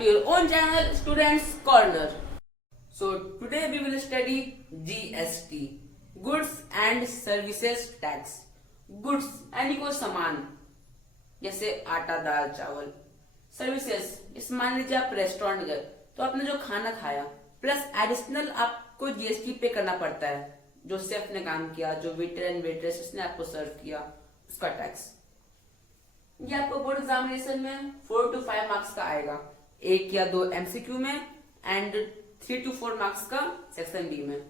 to your own channel, Students Corner. So today we will study GST, Goods and Services Tax. Goods यानी कोई सामान जैसे आटा दाल चावल. सर्विसेज, इस मान लीजिए आप रेस्टोरेंट गए तो आपने जो खाना खाया प्लस एडिशनल आपको जीएसटी पे करना पड़ता है. जो शेफ ने काम किया, जो वेटर एंड वेट्रेस ने आपको सर्व किया, उसका टैक्स. ये आपको बोर्ड एग्जामिनेशन में 4 to 5 मार्क्स का आएगा. 1 या 2 एमसीक्यू में एंड 3 to 4 मार्क्स का सेक्शन बी में.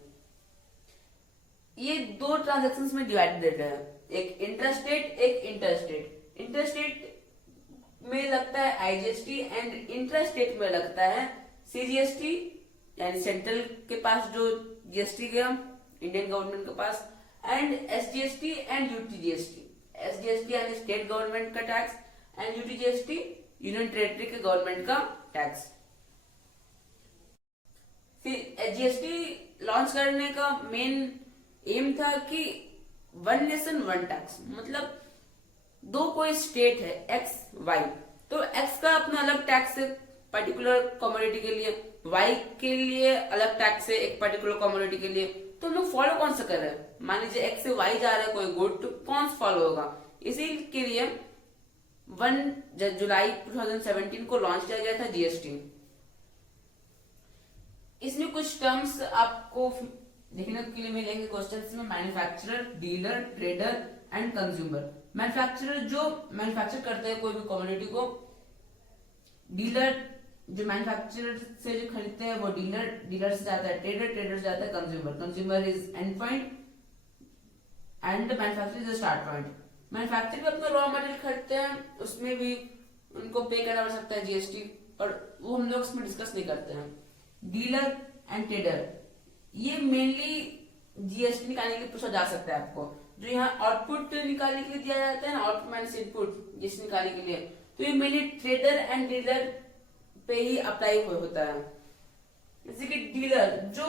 ये 2 ट्रांजेक्शन में डिवाइडेड है, एक इंट्रास्टेट एक इंटरस्टेट. इंटरस्टेट में लगता है आईजीएसटी एंड इंट्रास्टेट में लगता है सीजीएसटी, यानी सेंट्रल के पास जो जीएसटी गया इंडियन गवर्नमेंट के पास, and SGST and UTGST. SGST यानी स्टेट गवर्नमेंट का tax and UTGST union territory के गवर्नमेंट का टैक्स. फिर जीएसटी लॉन्च करने का मेन एम था कि वन नेशन वन टैक्स, मतलब दो कोई स्टेट है एक्स वाई, तो एक्स का अपना अलग टैक्स है पर्टिकुलर कमोडिटी के लिए, वाई के लिए अलग टैक्स है एक पर्टिकुलर कमोडिटी के लिए. तो हम लोग फॉलो कौन सा कर रहे हैं? मान लीजिए एक्स से वाई जा रहा है कोई गुड, तो कौन सा फॉलो होगा? इसी के लिए 1 जुलाई 2017 को लॉन्च किया गया था जीएसटी. इसमें कुछ टर्म्स आपको देखने के लिए मिलेंगे क्वेश्चंस में. Manufacturer, dealer, trader and consumer. Manufacturer जो मैन्युफैक्चर करते हैं कोई भी कमोडिटी को, डीलर जो मैन्युफैक्चरर से जो खरीदते हैं वो डीलर से जाता है, ट्रेडर से जाता है consumer is and point and manufacturer is start point. Manufacturer भी अपना रॉ मटेरियल खरीदते हैं, उसमें भी उनको पे करना पड़ सकता है जीएसटी, और वो हम लोग इसमें डिस्कस नहीं करते हैं. डीलर एंड ट्रेडर, ये मेनली जीएसटी निकालने के लिए पूछा जा सकता है आपको. जो यहाँ आउटपुट निकालने के लिए दिया जाता है ना, आउटपुट माइनस इनपुट जीएसटी निकालने के लिए, तो ये मेनली ट्रेडर एंड डीलर पे ही अप्लाई होता है. जैसे कि डीलर जो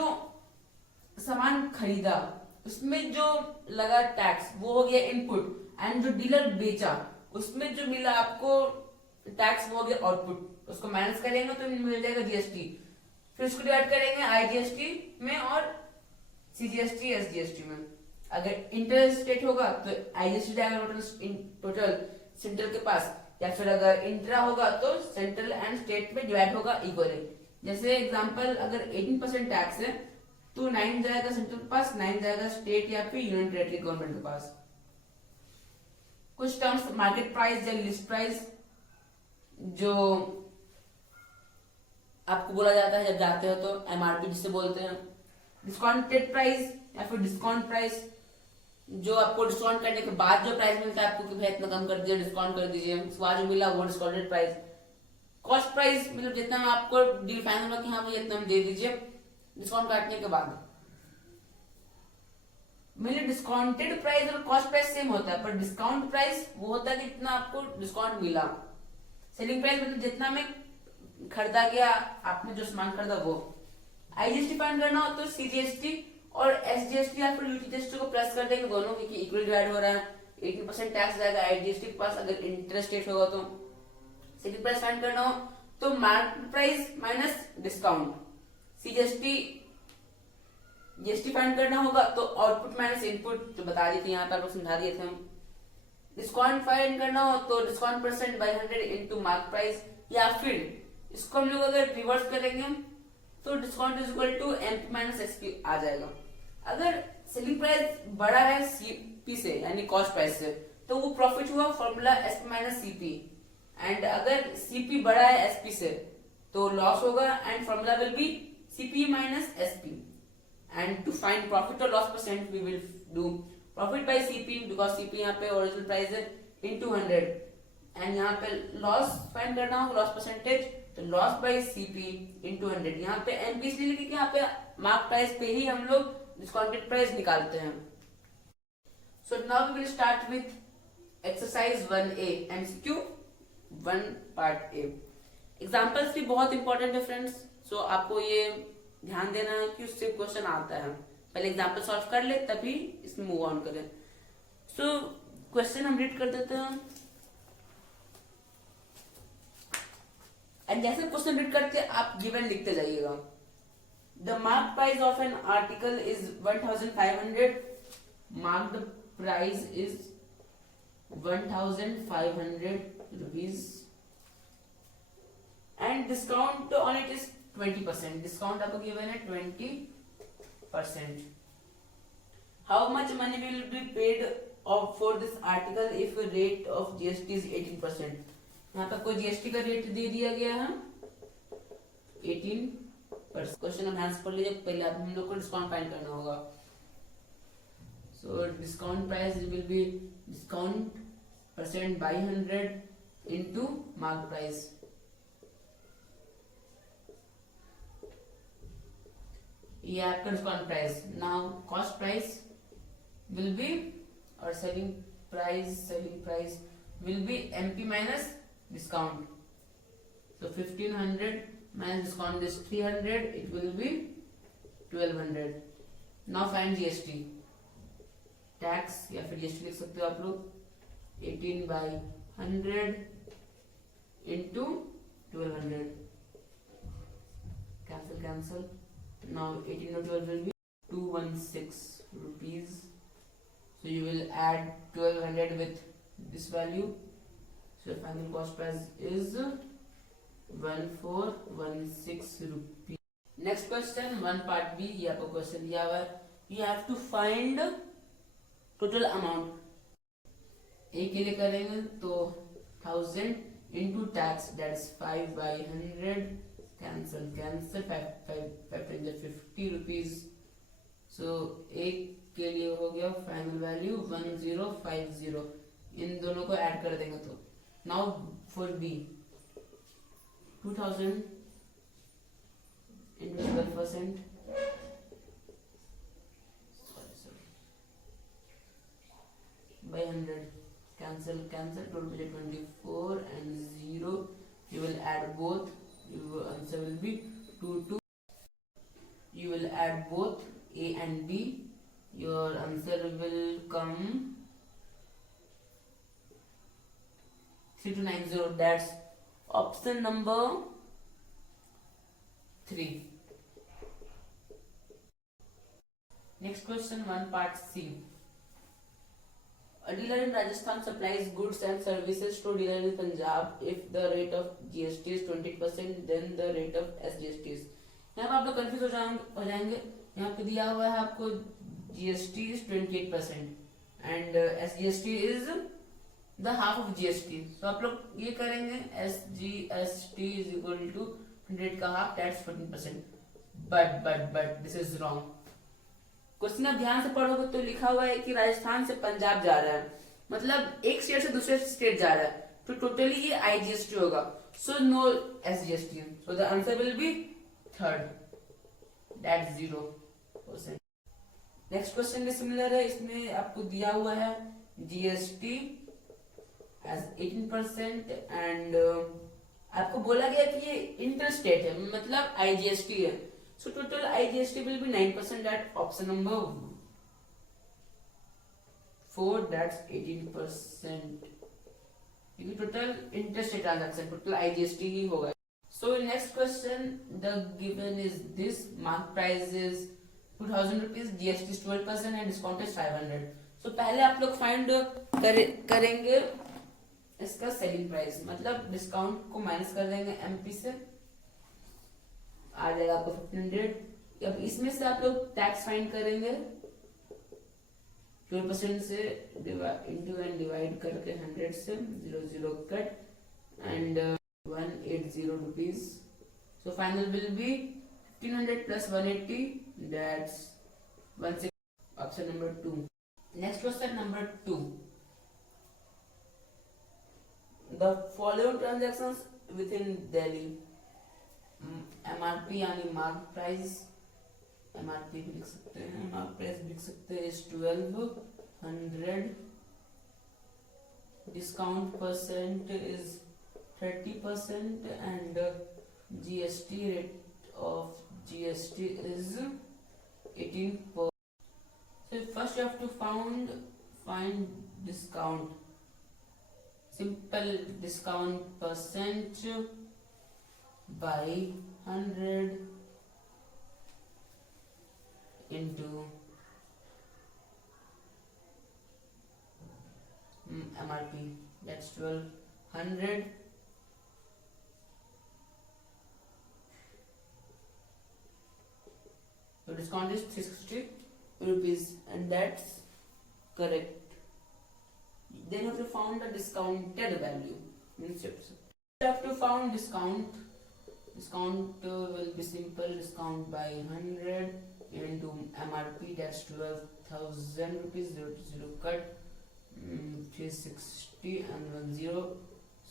सामान खरीदा उसमें जो लगा टैक्स वो हो गया इनपुट, एंड जो डीलर बेचा उसमें जो मिला आपको टैक्स वो हो गया आउटपुट. उसको माइनस करेंगे तो मिल जाएगा जीएसटी. फिर उसको डिवाइड करेंगे आईजीएसटी में और सीजीएसटी एसजीएसटी में. अगर इंटर स्टेट होगा तो आईजीएसटी जाएगा टोटल सेंट्रल के पास, या फिर अगर इंट्रा होगा तो सेंट्रल एंड स्टेट में डिवाइड होगा इक्वली. जैसे एग्जांपल, अगर 18% टैक्स है तो 9 जाएगा सेंट्रल के पास, 9 जाएगा स्टेट या फिर यूनियन टेरिटरी गवर्नमेंट के पास. कुछ टर्म्स, मार्केट प्राइस या लिस्ट प्राइस, जो आपको बोला जाता है जब जाते हो तो एमआरपी जिसे बोलते हैं. डिस्काउंटेड प्राइस या फिर डिस्काउंट प्राइस, जो आपको डिस्काउंट करने के बाद जो प्राइस मिलता है आपको कि भाई इतना कम कर दीजिए, डिस्काउंट कर दीजिए, उसके बाद जो मिला वो डिस्काउंटेड प्राइस. कॉस्ट प्राइस, मतलब जितना में आपको डील फाइनल होगा कि हाँ भाई इतना दे दीजिए डिस्काउंट काटने के बाद. मतलब डिस्काउंटेड प्राइस और कॉस्ट प्राइस सेम होता है, पर डिस्काउंट प्राइस वो होता है कि जितना आपको डिस्काउंट मिला. सेलिंग प्राइस मतलब जितना में खरीदा गया, आपने जो सामान खरीदा वो. आईजीएसटी फाइंड करना हो तो सीजीएसटी और एसजीएसटी या फिर यूटीजीएसटी को प्लस कर देंगे दोनों, क्योंकि इक्वल डिवाइड हो रहा है. 18% टैक्स जाएगा आईजीएसटी के पास अगर इंटरेस्ट रेट होगा तो. सेलिंग प्राइस फाइंड करना हो तो market price minus discount. CGST GST find करना होगा तो आउटपुट माइनस इनपुट, जो बता दी थी यहाँ पर समझा दिए थे हम. डिस्काउंट फाइंड करना हो तो discount percent by 100 into mark price, या फिर इसको हम लोग अगर रिवर्स करेंगे तो discount is equal to MP minus SP आ जाएगा. अगर सेलिंग प्राइस बड़ा है सीपी से यानी कॉस्ट प्राइस से तो वो प्रॉफिट हुआ, formula SP minus CP. And अगर सीपी बड़ा है एसपी से तो लॉस होगा, and formula will be CP minus SP. And to find profit और loss percent we will do profit by CP, because CP यहाँ पे ओरिजिनल प्राइस है, इंटू 100. एंड यहाँ पे लॉस फाइंड करना हो, लॉस परसेंटेज, तो लॉस बाय सीपी इंटू 100. यहाँ पे एमपी इसलिए लिखे कि यहाँ पे मार्क प्राइस पे ही हम लोग डिस्काउंटेड प्राइस निकालते हैं. So now we will start with exercise 1A MCQ 1 part A. Examples भी बहुत इंपॉर्टेंट है फ्रेंड्स, सो आपको ये ध्यान देना है कि उससे क्वेश्चन आता है. पहले एग्जांपल सॉल्व कर ले तभी इसमें मूव ऑन करें. सो क्वेश्चन हम रीड कर देते हैं. A जैसे क्वेश्चन रीड करते आप गिवन लिखते जाइएगा। The mark price of an article is 1500, mark the price is 1500 rupees and discount on it is 20%. Discount आपको गिवन है 20%. How much money will be paid of for this article if rate of GST is 18%? यहाँ पे आपको GST का rate दे दिया गया है 18%. Question आप ध्यान से पढ़ लीजिए, पहले आप हम लोग को डिस्काउंट फाइंड करना होगा. So discount price will be discount percent by 100 into mark price. ये आपका discount price. Now cost price will be और selling price will be MP minus discount. So 1500 minus discount is 300, it will be 1200. Now find GST. Tax या फिर GST लिख सकते हो आप लोग. 18 by 100 into 1200. Cancel. Now 18 or 12 will be 216 rupees. So you will add 1200 with this value. So final cost price is 1416 rupees. Next question, one part B. ये आपको question दिया हुआ है. You have to find total amount. एक के लिए करेंगे तो 1000 into tax, that's 5 by 100. Cancel 50 rupees. So एक के लिए हो गया फाइनल वैल्यू 1050. इन दोनों को ऐड कर देंगे तो now for B 2000 into 12% by 100. Cancel total will be 24 and 0. You will add both. Your answer will be 2. You will add both A and B. Your answer will come 3290. That's option number 3. Next question, one part C. A dealer in Rajasthan supplies goods and services to dealer in Punjab. If the rate of GST is 20%, then the rate of SGST is. यहाँ पे आप लोग confuse हो जाएंगे. यहाँ पे दिया हुआ है आपको GST is 28% and SGST is the half of GST. So आप लोग ये करेंगे SGST is equal to 28 का half, that's 14%. But this is wrong. Question आप ध्यान से पढ़ोगे तो लिखा हुआ है कि राजस्थान से पंजाब जा रहा है, मतलब एक स्टेट से दूसरे स्टेट जा रहा है, तो टोटली ये IGST होगा. So no SGST. So the answer will be 3rd, that's 0%. Next question भी सिमिलर है. इसमें आपको दिया हुआ है GST एज 18% एंड आपको बोला गया कि ये इंटर स्टेट है, मतलब IGST है. So total IGST will be 9%. At option number 4, that's 18%. क्योंकि total interstate transaction total IGST ही होगा. So next question, the given is this. Mark price is 2000 rupees, GST is 12% and discount is 500. So पहले आप लोग find करेंगे इसका selling price, मतलब discount को minus कर देंगे MP से, आ जाएगा आपको 1500. अब इसमें से आप लोग टैक्स फाइंड करेंगे 12% से इंटू एंड डिवाइड करके 100 से 00 cut and 180 rupees. So final will be 1500 plus 180, that's 16. Option number 2. Next question number 2. The following transactions with in Delhi. MRP यानी मार्क प्राइस, MRP भी लिख सकते हैं, मार्क प्राइस भी लिख सकते हैं, is 1200. Discount percent is 30% and GST rate of GST is 18%. So first you have to find discount. Simple discount percent by 100 into MRP, that's 1200. So discount is 360 rupees, and that's correct. Then you have to find the discounted value. Means you have to find discount. Discount will be simple. Discount by 100 into MRP, that's 12,000 rupees. 0 to 0 cut. 360 and 1 0.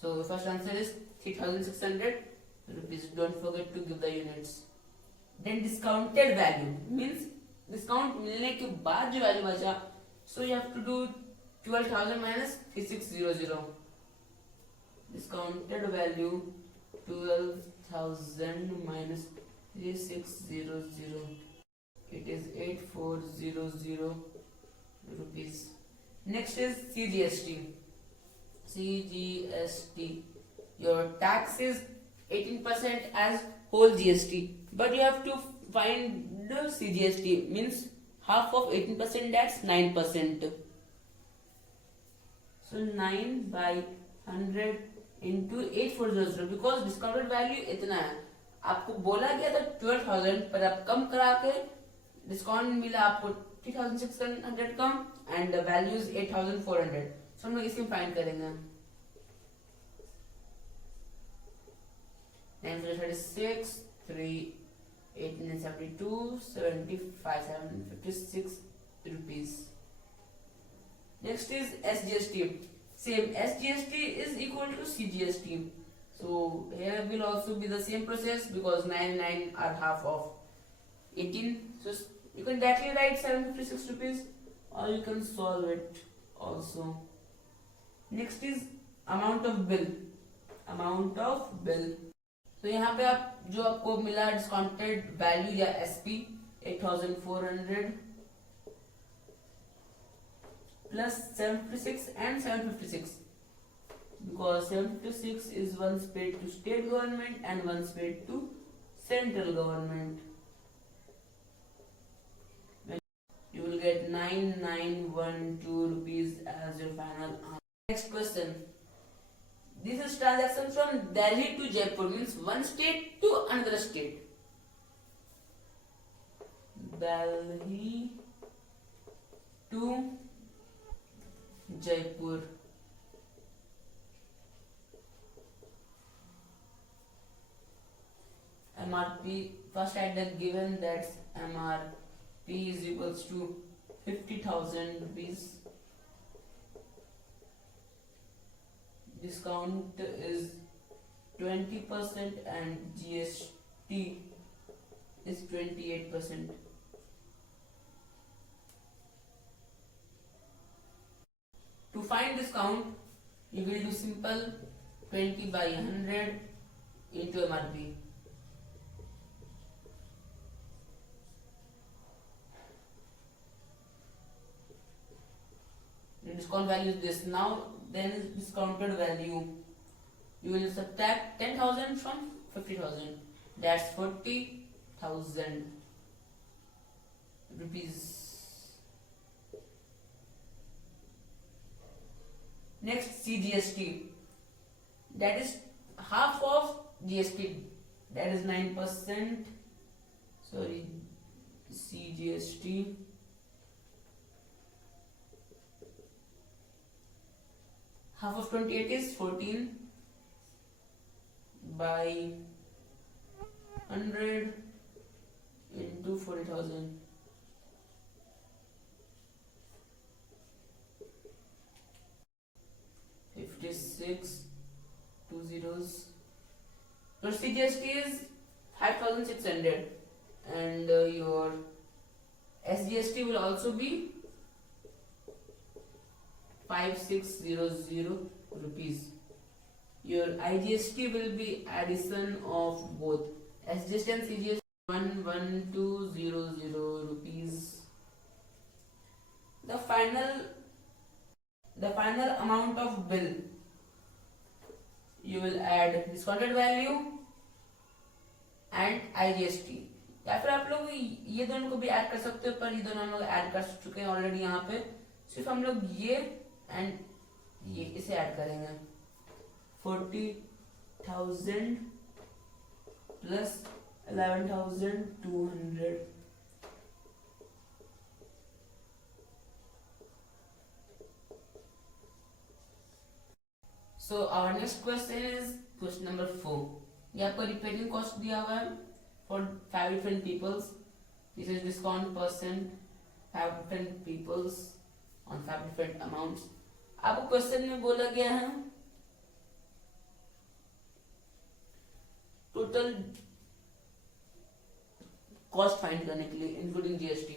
So the first answer is 3,600 rupees. Don't forget to give the units. Then discounted value means discount मिलने के बाद जो value बचा, so you have to do 12,000 minus 3600. Discounted value 12,000 minus 3600. It is 8400 rupees. Next is CGST. CGST. Your tax is 18% as whole GST, but you have to find the CGST, means half of 18%, that's 9%. So 9 by 100 into 8400, because discounted value इतना है. आपको बोला गया था 12,000, पर आप कम करा के डिस्काउंट मिला आपको 3,600 कम, एंड द वैल्यू इज 8,400. सो हम लोग इसकी फाइंड करेंगे. 936, 3, 1872, 75, 756 rupees. Next is SGST. Same, SGST is equal to CGST. So here will also be the same process, because 9 are half of 18. So you can directly write 756 rupees, or you can solve it also. Next is amount of bill. Amount of bill. तो यहाँ पे आप जो आपको मिला discounted value या SP 8,400 plus 756 and 756, because 756 is once paid to state government and once paid to central government. You will get 9912 rupees as your final answer. Next question. This is transaction from Delhi to Jaipur, means one state to another state. Delhi to Jaipur. MRP, first I had given that MRP is equals to 50,000 rupees. Discount is 20% and GST is 28%. To find discount, you will do simple 20 by 100 into MRP. The discount value is this. Now then is discounted value. You will subtract 10,000 from 50,000. That's 40,000 rupees. Next, CGST. That is half of GST. That is 9%. Sorry, CGST. Half of 28 is 14 by 100 into 40,000. 56, 2 zeros. Your CGST is 5,600, and your SGST will also be 5,600 rupees. Your IGST will be addition of both SGST and CGST. 11,200 rupees. The final amount of bill, you will add discounted value and IGST, या फिर आप लोग ये दोनों को भी add कर सकते हो, पर ये दोनों हम लोग ऐड कर चुके हैं ऑलरेडी। यहाँ पे सिर्फ हम लोग ये एंड ये इसे ऐड करेंगे। 40,000 plus 11,200। So our next question is question number 4. ये आपको रिपेयरिंग कॉस्ट दिया हुआ है for 5 different peoples. This is discount percent 5 different peoples on 5 different amounts. आपको क्वेश्चन में बोला गया है टोटल कॉस्ट फाइंड करने के लिए इंक्लूडिंग GST।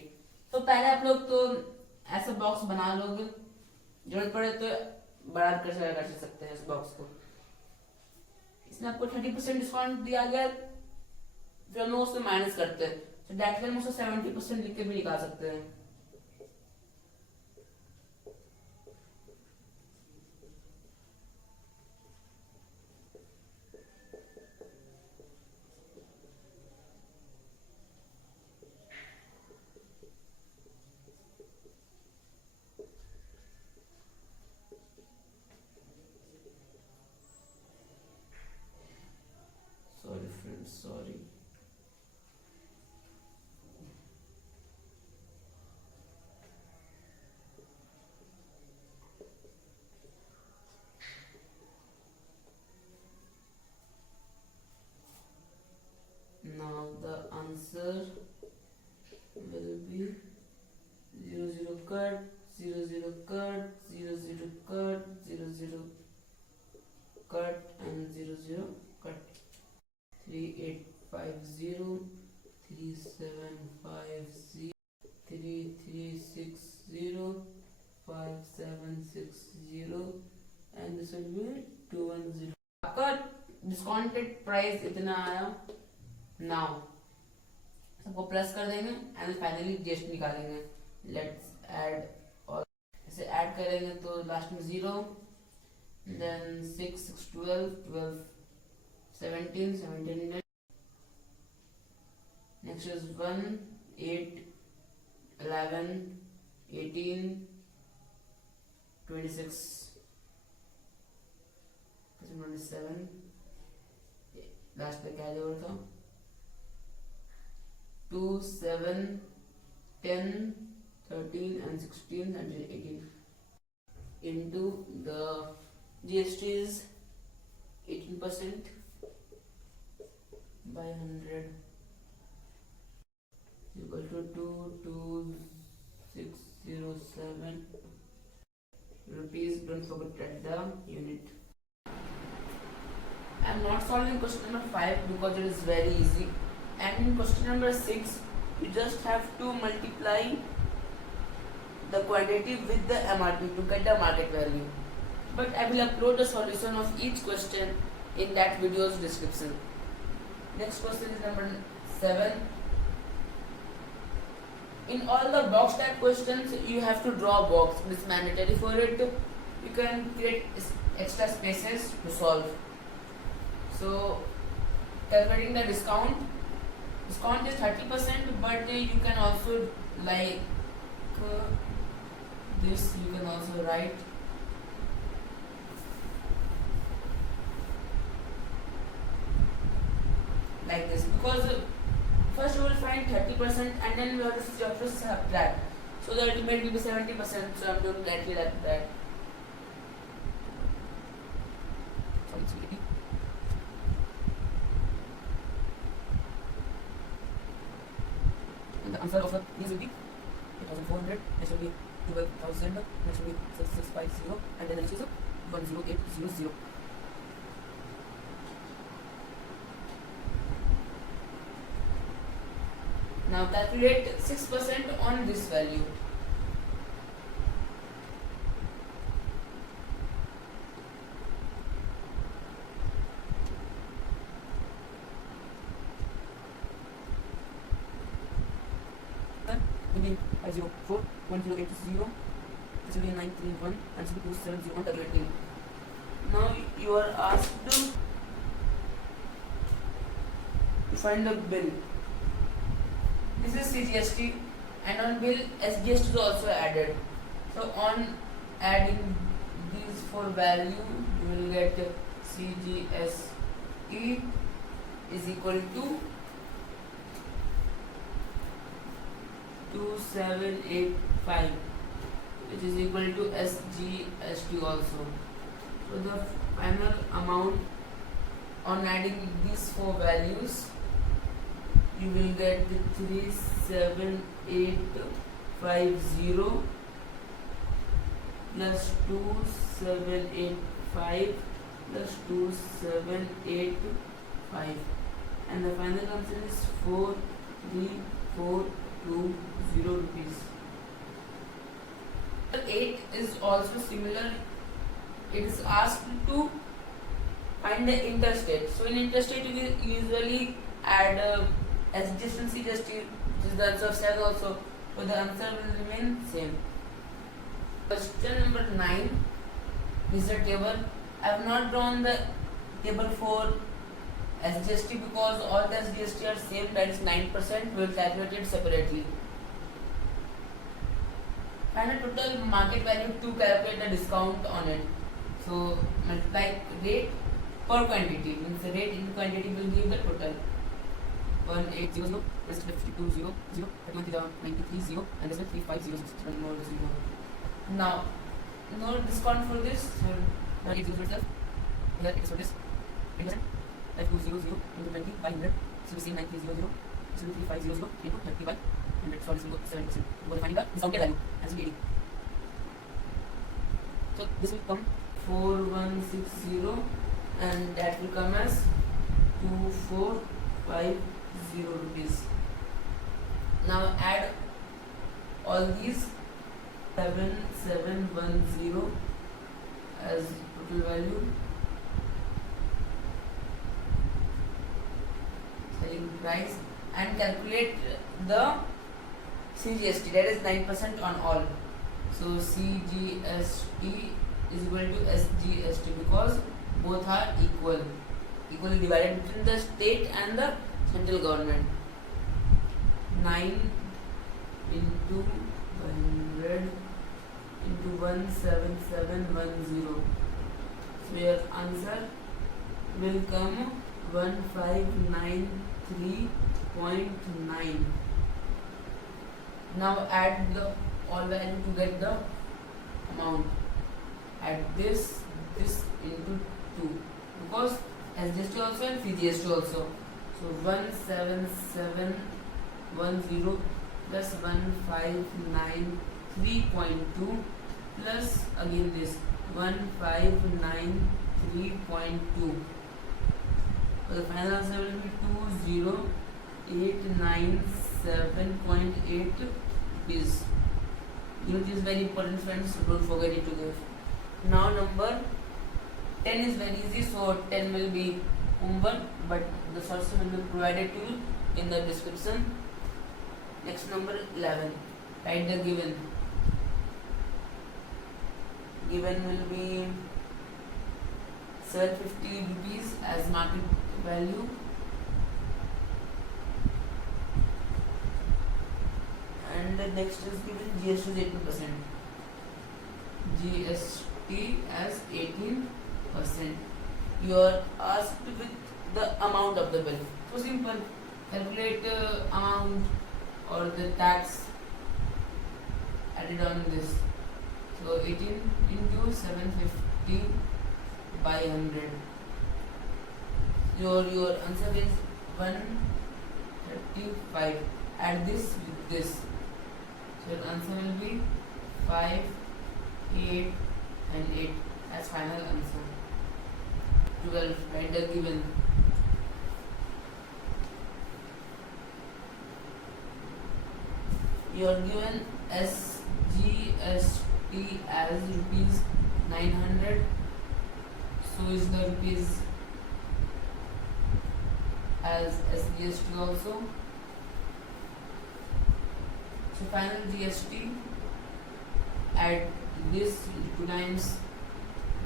तो पहले आप लोग तो ऐसा बॉक्स बना लोगे, जरूरत पड़े तो बड़ा कर सकते हैं इस बॉक्स को। इसमें आपको 30% डिस्काउंट दिया गया, फिर हम लोग उससे माइनस करते हैं, तो डायरेक्टली हम उसको 70% लिख के भी निकाल सकते हैं। Sorry friends, sorry. Now the answer will be 0 0 cut, 0 0 cut, 0 0 cut, 0 0 cut and 0 0 cut. 3850, 3750, 3360, 5760 and this will be 210. आपका डिस्काउंटेड प्राइस इतना आया। नाउ सबको प्लस कर देंगे एंड फाइनली GST निकालेंगे। लेट्स ऐड, और इसे ऐड करेंगे तो लास्ट में 0, देन 6 6 12 12 17 17, next is 1 8 11 18 26 27, लास्ट पे क्या जोड़ था 2 7 10 13 and 16 and 18 into the GST is 18% by 100 equal to 22607 rupees. Don't forget the unit. I am not solving question number 5 because it is very easy, and in question number 6 you just have to multiply the quantity with the MRP to get the market value, but I will upload the solution of each question in that video's description. Next question is number 7. In all the box type questions you have to draw a box. It is mandatory for it. You can create extra spaces to solve. So calculating the discount is 30%, but you can also like this, you can also write like this, because first you will find 30% and then you have to subtract, so the ultimate will be 70%. So I'm doing exactly like that. And the answer of these will be 8,400, next will be 12,000, next will be 6650, and then next is 10800. Now calculate 6% on this value. Maybe 504, 1080, this will be 931, and this will be 270 calculating. Now you are asked to find the bill. This is CGST, and on bill SGST is also added. So on adding these four value, you will get CGST is equal to 2785, which is equal to SGST also. So the final amount on adding these four values, you will get 37850 plus 2785 plus 2785, and the final answer is 43420 rupees. 8 is also similar. It is asked to find the interstate. So in interstate you will usually add SGST and CGST, which is the answer of 7 also, but the answer will remain same. Question number 9 is the table. I have not drawn the table for SGST because all the SGST are same, that is 9%. We will calculate it separately. Find a total market value to calculate the discount on it. So multiply rate per quantity, means the rate in quantity will give the total. 1800, rest 5200, 9330, and this is 3506. One more 0. Now, no discount for this. So not 800 itself. Here it is for this 10%. 5200 into 20 by 100. So we see 9300. This will be 3500 into 30 by 100. So this will go 7%. We are finding the discounted value as we did. So this will come 4160, and that will come as 2450 rupees. Now add all these 7710 as total value, selling price, and calculate the CGST, that is 9% on all. So CGST is equal to SGST because both are equally divided between the state and the central government. 9 into 100 into 17710. So your answer will come 1593.9. Now add the all value to get the amount. Add this into 2 because SGST also and CGST also. So 17710 plus 1593.2 plus again this 1593.2. So the final answer will be 20897.8 rupees. Unit is very important, friends, so don't forget it to give. Now number 10 is very easy, so 10 will be homework, but the sources will be provided to you in the description. Next, number 11. Write the given. Given will be 750 rupees as market value, and the next is given GST is 18%. GST as 18%. You are asked with the amount of the bill. So simple. Calculate amount or the tax added on this. So 18 into 750 by 100. Your answer is 135. Add this with this. So your answer will be 5, 8 and 8 as final answer. 12. Write the given. You are given SGST as rupees 900. So is the rupees as SGST also. So final GST, add this 2 times,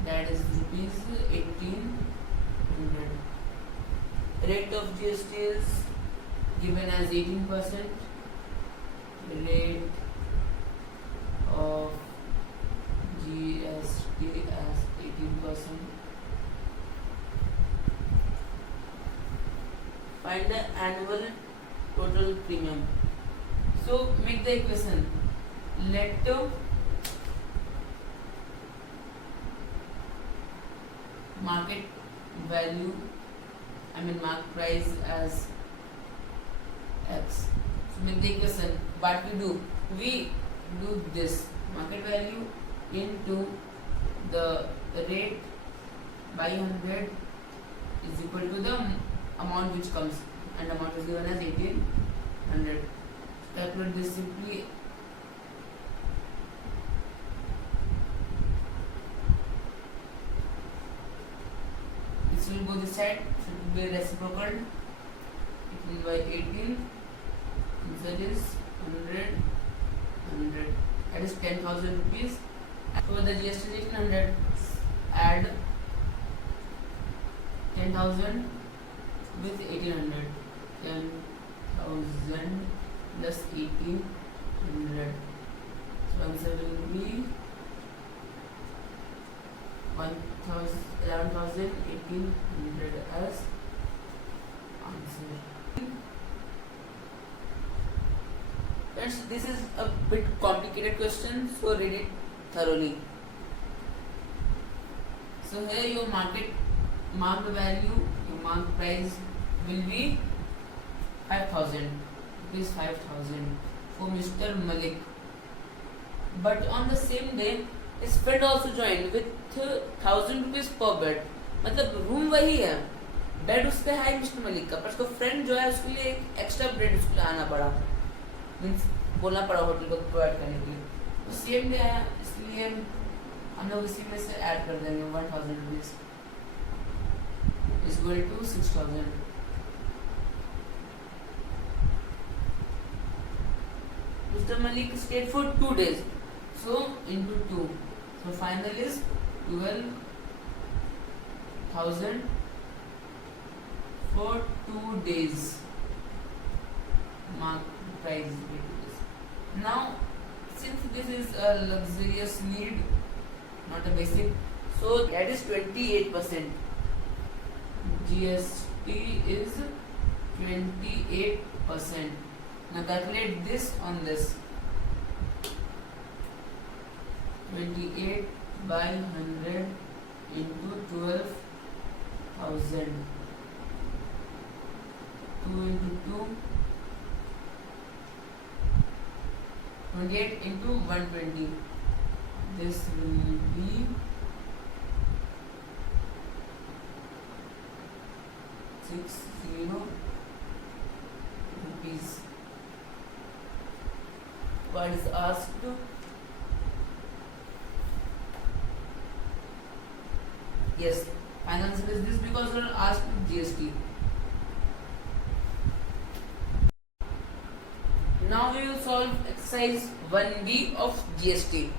that is rupees 1800. rate of GST is given as 18%. Rate of GST as 18%. Find the annual total premium. So make the equation. Let market value, market price as X. So make the equation. What we do? We do this market value into the rate by 100 is equal to the amount which comes, and amount is given as 1800. Calculate this simply. This will go this side, so it will be reciprocal. 18 by 18, that is 100, that is 10,000 rupees. So the GST is 1800, add 10,000 with 1800, 10,000 plus 1800. So answer will be 11,000, 1800 as answer. Friends, this is a bit complicated question, so read it thoroughly. So here your market value, your market price will be 5,000. It is 5,000 for Mr. Malik. But on the same day, his friend also joined with 1,000 rupees per bed. मतलब room वही है, bed उसका है mister Malik का, पर उसका friend जो है उसके लिए एक एक्स्ट्रा बेड उसके लिए आना पड़ा, मीन्स बोलना पड़ा होटल को प्रोवाइड करने के लिए. तो सेम डे आया, इसलिए हम लोग इसी में से ऐड कर देंगे 1,000 rupees is equal to 6,000. Mr. Malik stayed for 2 days, so into 2, so final is 12,000 for 2 days. Mark price. Now, since this is a luxurious need, not a basic, so that is 28%. GST is 28%. Now calculate this on this. 28 by 100 into 12,000. 2 into 2. 28 into 120. This will be 60 rupees. What is asked? Yes, final answer is this because we are asked GST. Now we will solve exercise 1B of GST.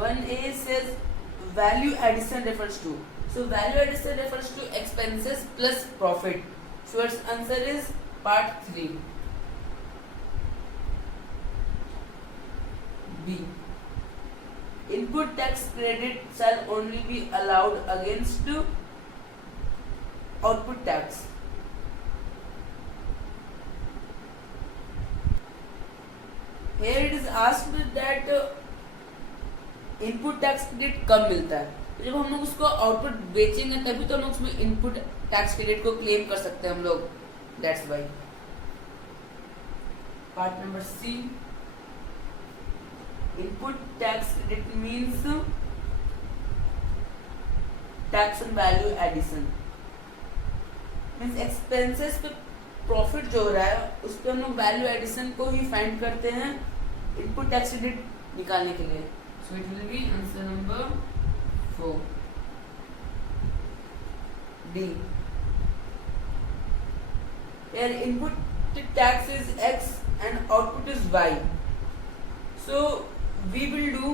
1A says value addition refers to. So value addition refers to expenses plus profit. So its answer is part 3. B. Input tax credit shall only be allowed against output tax. Here it is asked that input tax credit कब मिलता है. तो जब हम लोग उसको output बेचेंगे तभी तो हम लोग उसमें इनपुट टैक्स क्रेडिट को क्लेम कर सकते हैं हम लोग. That's why. Part number C. Input tax credit means tax on value addition. Means expenses पे प्रॉफिट जो हो रहा है उस पर हम लोग वैल्यू एडिशन को ही फाइंड करते हैं इनपुट टैक्स क्रेडिट निकालने के लिए. So it will be answer number 4. D. Here input tax is X and output is Y. So we will do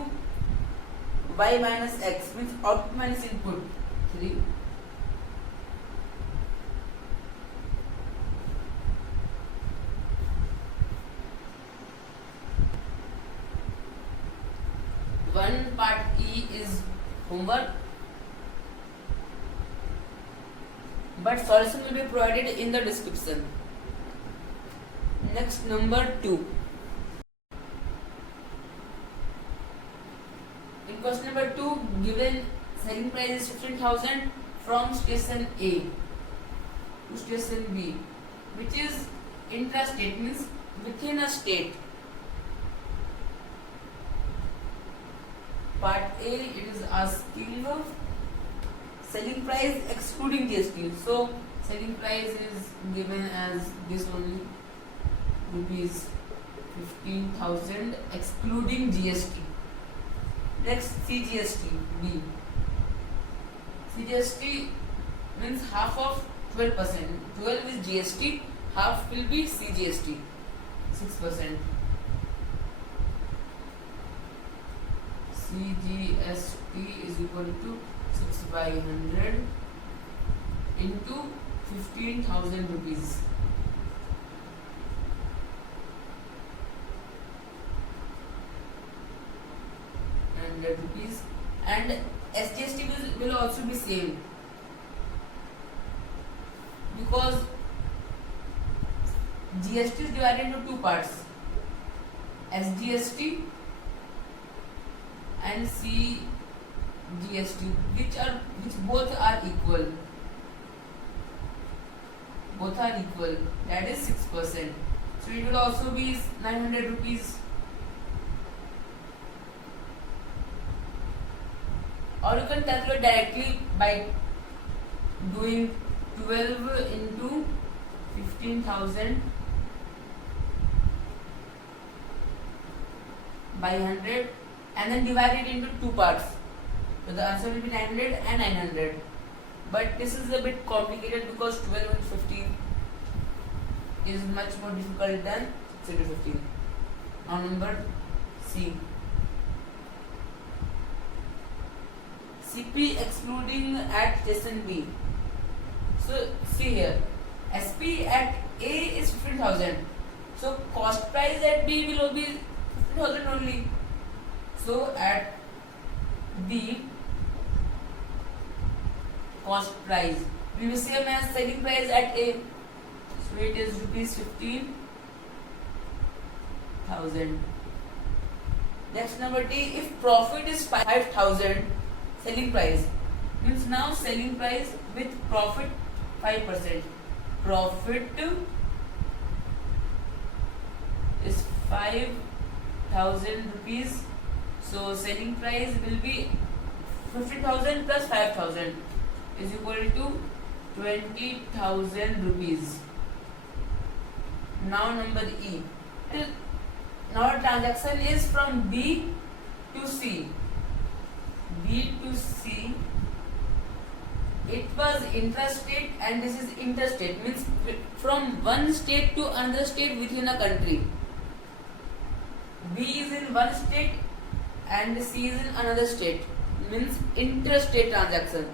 y minus x, means output minus input 3 homework, but solution will be provided in the description. Next, number 2. In question number 2, given selling price is 15,000 from station A to station B, which is intrastate, means within a state. Part A, it is asking selling price excluding GST. So selling price is given as this only, rupees 15,000 excluding GST. Next, CGST B. CGST means half of 12%. 12 is GST, half will be CGST, 6%. CGST is equal to 6 by 100 into 15,000 rupees. Rupees, and SGST will also be same, because GST is divided into two parts, SGST and CGST, which both are equal. Both are equal. That is 6%. So it will also be 900 rupees. Or you can calculate directly by doing 12 into 15,000 by 100 and then divide it into two parts. So the answer will be 900 and 900. But this is a bit complicated because 12 and 15 is much more difficult than 6 into 15. Now number C. CP excluding at station B. So see here, SP at A is 15,000. So cost price at B will be 15,000 only. So at B, cost price will be same as selling price at A. So it is rupees 15,000. Next, number D, if profit is 5,000, selling price means now selling price with profit 5%. Profit is 5,000 rupees. So selling price will be 15,000 plus 5,000 is equal to 20,000 rupees. Now number E. Now transaction is from B to C. B to C. It was intrastate and this is interstate, means from one state to another state within a country. B is in one state and C is in another state, means interstate transaction.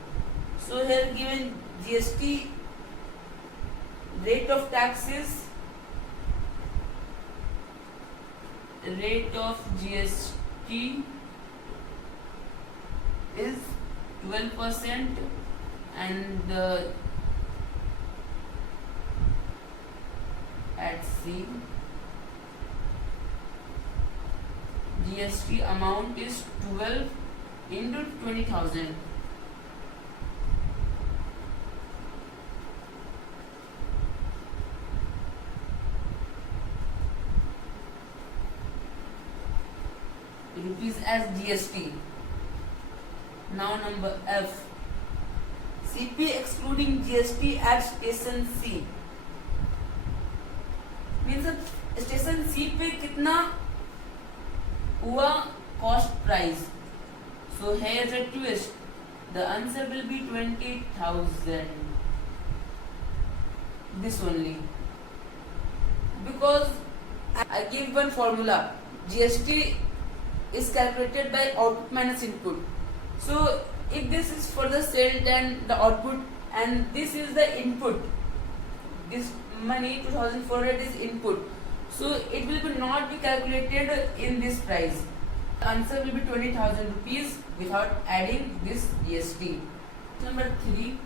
So here given GST rate of taxes, rate of GST is 12% and at C GST amount is 12 into 20,000. Rupees as GST. Now number F. CP excluding GST at station C. Means station C पे कितना हुआ cost price. So here is a twist. The answer will be 20,000. This only. Because I give one formula. GST is calculated by output minus input. So if this is for the sale, then the output, and this is the input. This money 2,400 is input. So it will not be calculated in this price. The answer will be 20,000 rupees without adding this GST. Number 3.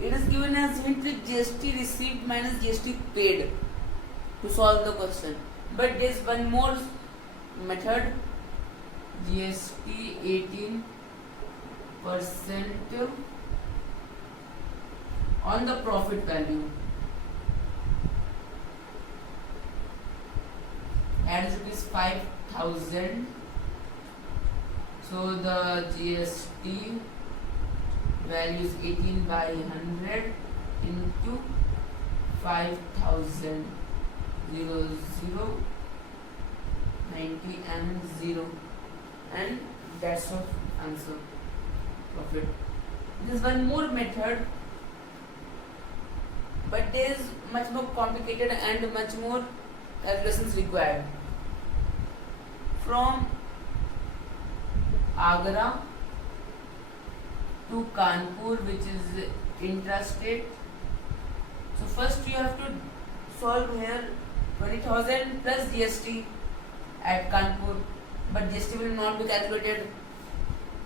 It is given as hint GST received minus GST paid to solve the question. But there is one more method, GST 18% on the profit value. Add rupees 5,000. So the GST value is 18 by 100 into 5,000. 0, 0, 90 and 0, and that's of answer profit. There's one more method, but there is much more complicated and much more calculations required. From Agra to Kanpur, which is intrastate. So first you have to solve here 20,000 plus GST at Kanpur, but GST will not be calculated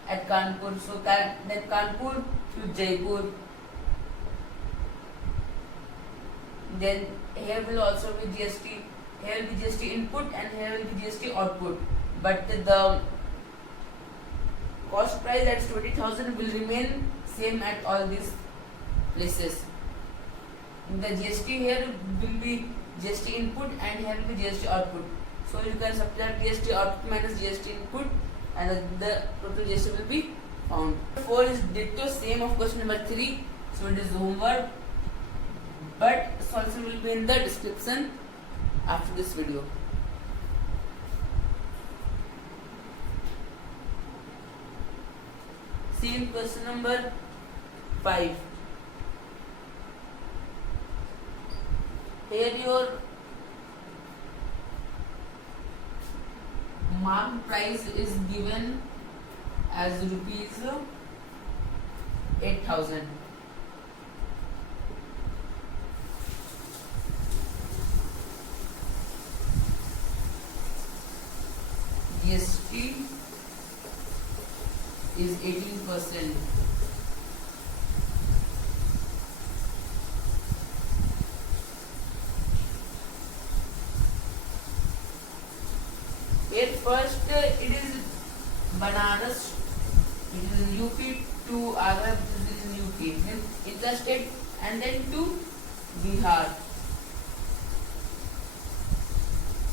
at Kanpur. So then Kanpur to Jaipur. Then here will also be GST. Here will be GST input and here will be GST output. But the cost price at 20,000 will remain same at all these places. The GST here will be GST input and here will be GST output. So you can subtract GST output minus GST input and the total GST will be found. 4 is ditto same of question number 3. So it is homework, but solution will be in the description after this video. See in question number 5. Here your marked price is given as rupees 8,000. GST is 18%. Here first it is Banaras, it is in UP, to Agra, which is in UP, then interstate, and then to Bihar.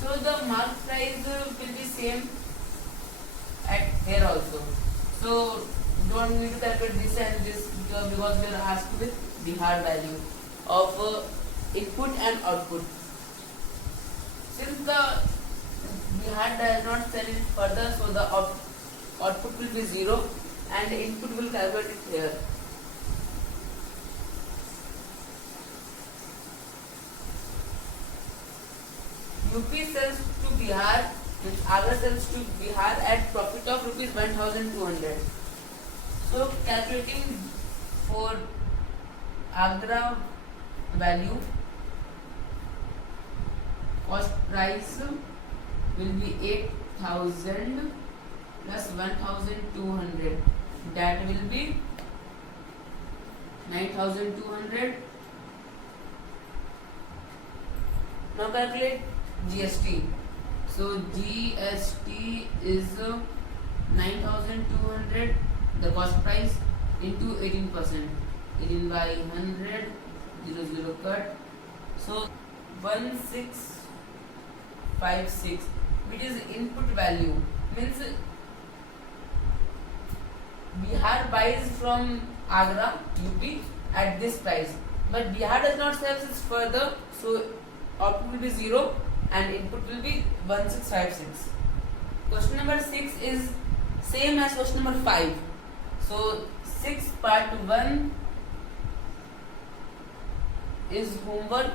So the mark price will be same at here also. So don't need to calculate this and this because we are asked with Bihar value of input and output. Since the Bihar does not sell it further, so the output will be 0 and input will calculate it here. UP sells to Bihar, which Agra sells to Bihar at profit of rupees 1,200. So calculating for Agra value, cost price will be 8,000 plus 1,200. That will be 9,200. Now calculate GST. So GST is 9,200, the cost price, into 18%. 18 by 100, 0 cut. So 1656, which is input value, means Bihar buys from Agra, UP at this price, but Bihar does not sell this further, so output will be 0 and input will be 1656. Question number 6 is same as question number 5. So 6 part 1 is homework.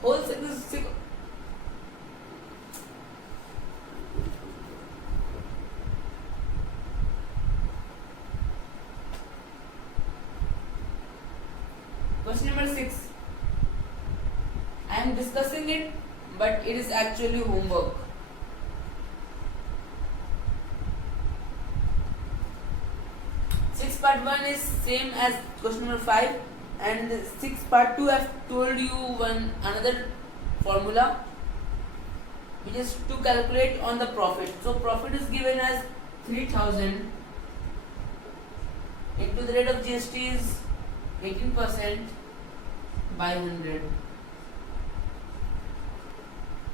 Whole 6 is 6. Question number 6. I am discussing it, but it is actually homework. Part 1 is same as question number 5, and part 2 I have told you another formula, which is to calculate on the profit. So profit is given as 3000 into the rate of GST is 18% by 100,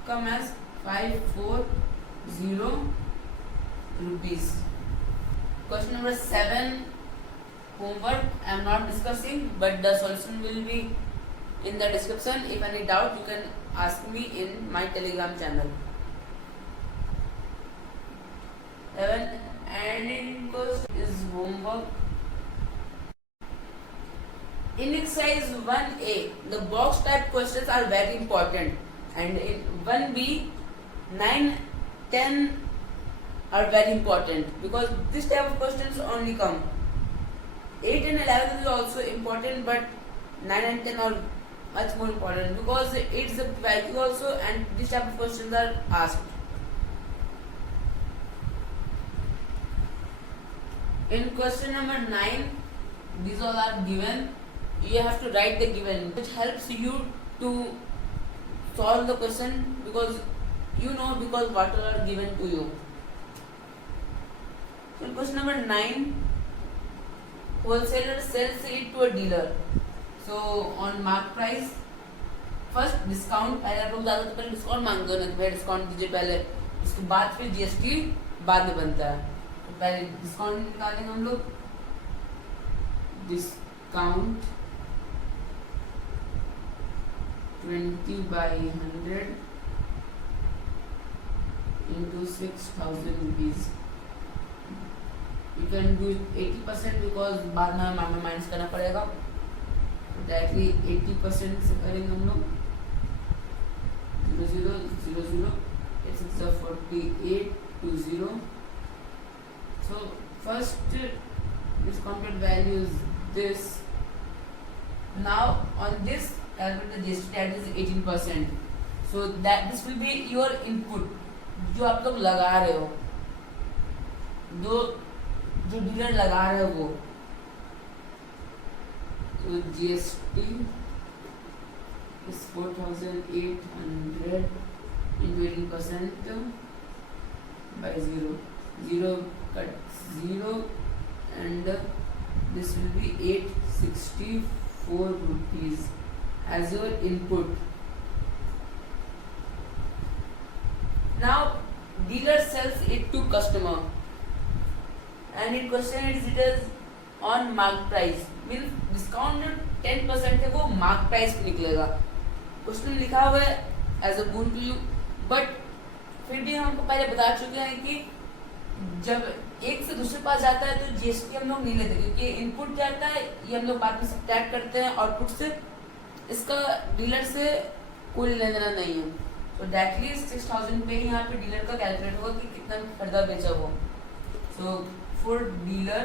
come as 540 rupees. Question number 7, homework I am not discussing, but the solution will be in the description. If any doubt, you can ask me in my Telegram channel. 7 and in question is homework. In exercise 1A, the box type questions are very important, and in 1B, 9, 10 are very important, because this type of questions only come. 8 and 11 is also important, but 9 and 10 are much more important, because it's a value also, and this type of questions are asked. In question number 9, these all are given. You have to write the given, which helps you to solve the question, because because what are given to you. So in question number 9, wholesaler sells it to a dealer. So on mark price, first discount, पहले आप लोग ज़्यादा तो पहले discount मांगते हो ना, भैया डिस्काउंट दीजिए पहले, उसके बाद फिर GST बाद में बनता है. तो पहले डिस्काउंट निकालेंगे हम लोग. Discount 20 by 100 into 6000 rupees. You can do 80% because बाद में हमें माइनस करना पड़ेगा. डायरेक्टली 80% से करेंगे हम लोग. 0 0 0 0 it's 48 20. So first discounted value is this. Now on this calculate the GST, that is 18%. So that this will be your input, जो आप लोग लगा रहे हो, जो डीलर लगा रहे हो वो. So GST is 4,800 into 18% by 0. 0 cut 0, and this will be 864 rupees as your input. Now dealer sells it to customer, and in question it is on mark price, means discount 10% है वो mark price पे निकलेगा. Question लिखा हुआ है as a good to you, but फिर भी हमको पहले बता चुके हैं कि जब एक से दूसरे पास जाता है तो GST हम लोग नहीं लेते, क्योंकि इनपुट जाता है ये हम लोग बाद में सब्ट्रैक्ट करते हैं आउटपुट से. इसका डीलर से कोई लेना देना नहीं है. तो डायरेक्टली 6000 पे ही यहाँ पे डीलर का कैलकुलेट होगा कि कितना खरीदा बेचा वो. So for dealer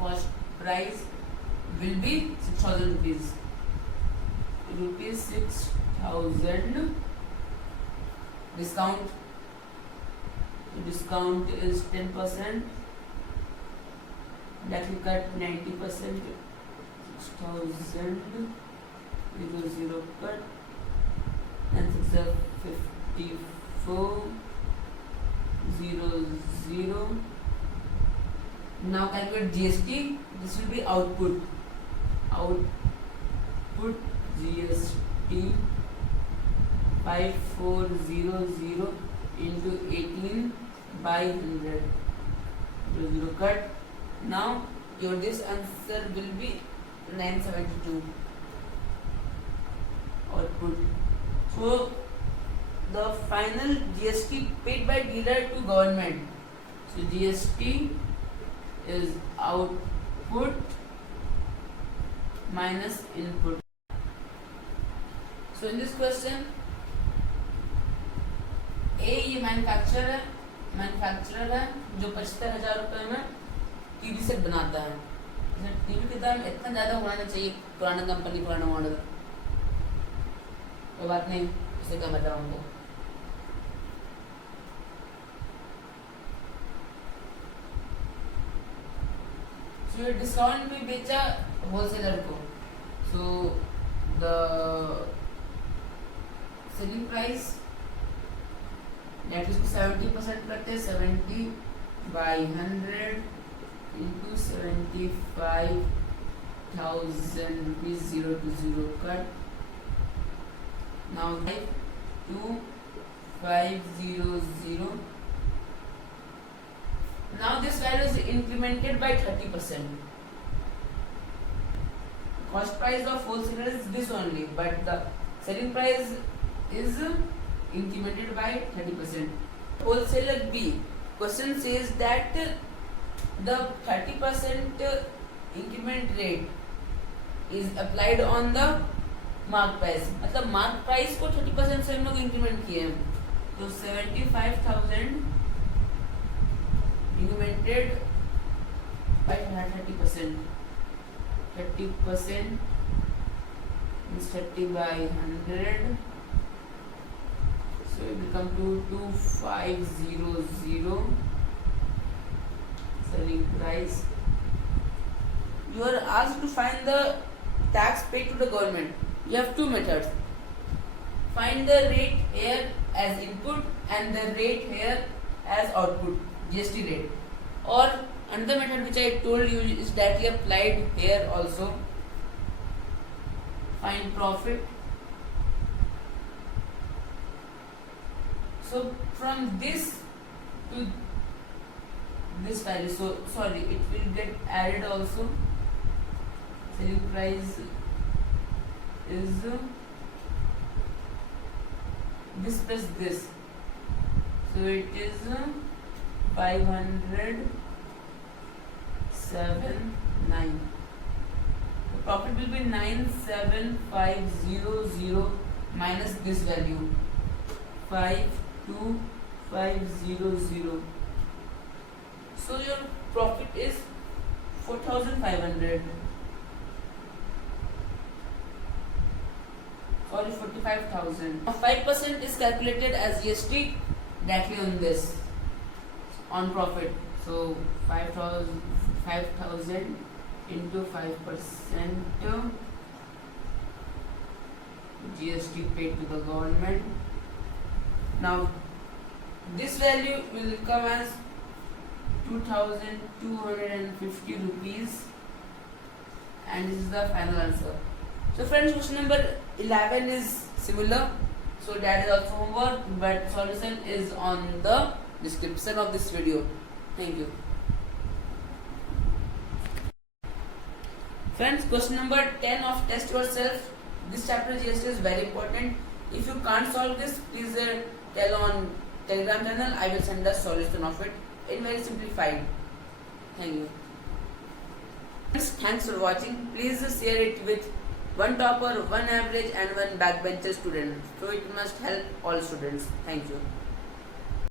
cost price will B 6000 rupees. Rupees 6000. Discount. So discount is 10%. That will cut 90%. 6000. 0 cut. And 6 are 54. 0 0. Now calculate GST. This will be output. Output GST 5400 into 18 by 100. 0 cut. Now your this answer will be 972 output. So the final GST paid by dealer to government. So GST is output minus input. So in this question, A ये manufacturer है जो 75,000 रुपये में TV set बनाता है. TV के दाम इतना ज़्यादा होना चाहिए, पुराना कंपनी पुराना मॉडल. कोई बात नहीं, इसे क्या मतलब हमको। So ये डिस्काउंट में बेचा होलसेलर को, so the selling price that is 70% करते हैं, 70 by 100 into 75,000 rupees, 0 to 0 cut. Now 2500. Now this value is incremented by 30%. Cost price of wholesaler is this only, but the selling price is incremented by 30%. Wholesaler B, question says that the 30% increment rate is applied on the mark price. मतलब mark price को 30% से हम लोग increment किए हैं, तो 75,000 incremented by 30%. 30% is 30 by 100, so it will come to 2500 selling price. You are asked to find the tax paid to the government. You have two methods. Find the rate here as input and the rate here as output, GST rate. Or another method which I told you is directly applied here also. Find profit. So from this to this value, so sorry, it will get added also. Selling price is this plus this, so it is 579. The profit will be 97500 minus this value 52500. So your profit is 4,500. Sorry, 45,000. Now 5% is calculated as GST directly on this, on profit. So 5,000 into 5% GST paid to the government. Now this value will come as 2,250 rupees, and this is the final answer. So friends, question number 11 is similar, so that is also homework, but solution is on the description of this video. Thank you. Friends, question number 10 of test yourself. This chapter GST is very important. If you can't solve this, please tell on Telegram channel. I will send the solution of it in very simplified. Thank you. Thanks for watching. Please share it with one topper, one average and one backbencher student. So it must help all students. Thank you.